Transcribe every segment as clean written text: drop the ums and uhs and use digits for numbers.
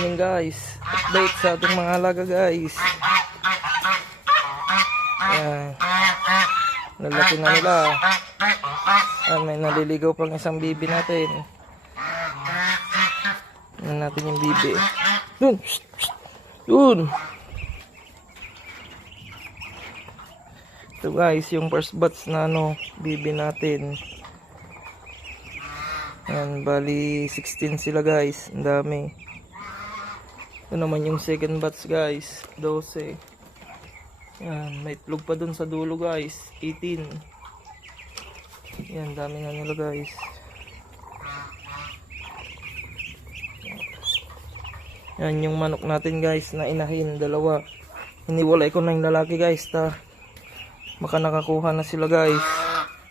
morning guys. Update sa ating mga alaga guys. Ayan. Lalaki na nila. Ayan, may naliligaw pang isang bibi natin. Ayan natin yung bibi. Yun. Yun. Ito guys, yung first batch na bibi natin. Ayan, bali 16 sila guys. Ang dami. Ito naman yung second batch guys. 12. Ayan, may itlog pa dun sa dulo guys. 18. Ayan, dami na nila guys. Ayan yung manok natin guys na inahin. 2. Hiniwalay ko na yung lalaki guys. Baka nakakuha na sila guys.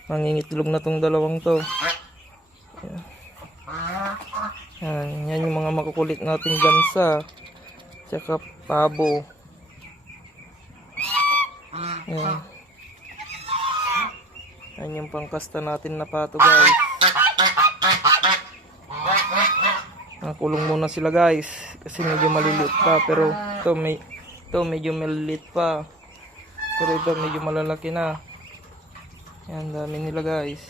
Mangingitlog na tong 2 to. Yan yung mga makukulit nating gansa. Tsaka pabo. Yan yung pangkasta natin na pato guys. Nakulong muna sila guys. Kasi medyo maliliit pa. Pero ito medyo maliliit pa. Pero ito medyo malalaki na. Yan, dami nila guys.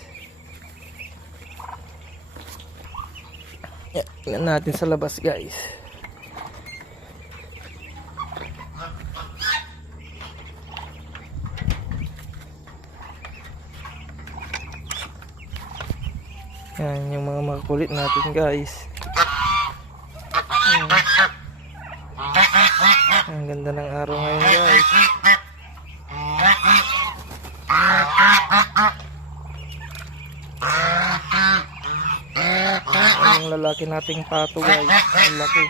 Tingnan natin sa labas guys. Yan yung mga makukulit natin guys. Ang ganda ng araw ngayon guys. Yung lalaki nating pato guys. Ang laki.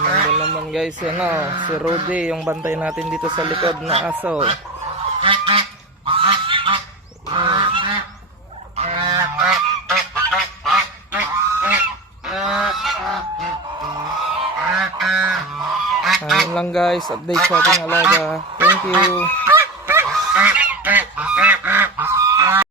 Ano naman guys, si Rudy, yung bantay natin dito sa likod na aso. Ayun lang guys, update sa ating alaga. Thank you.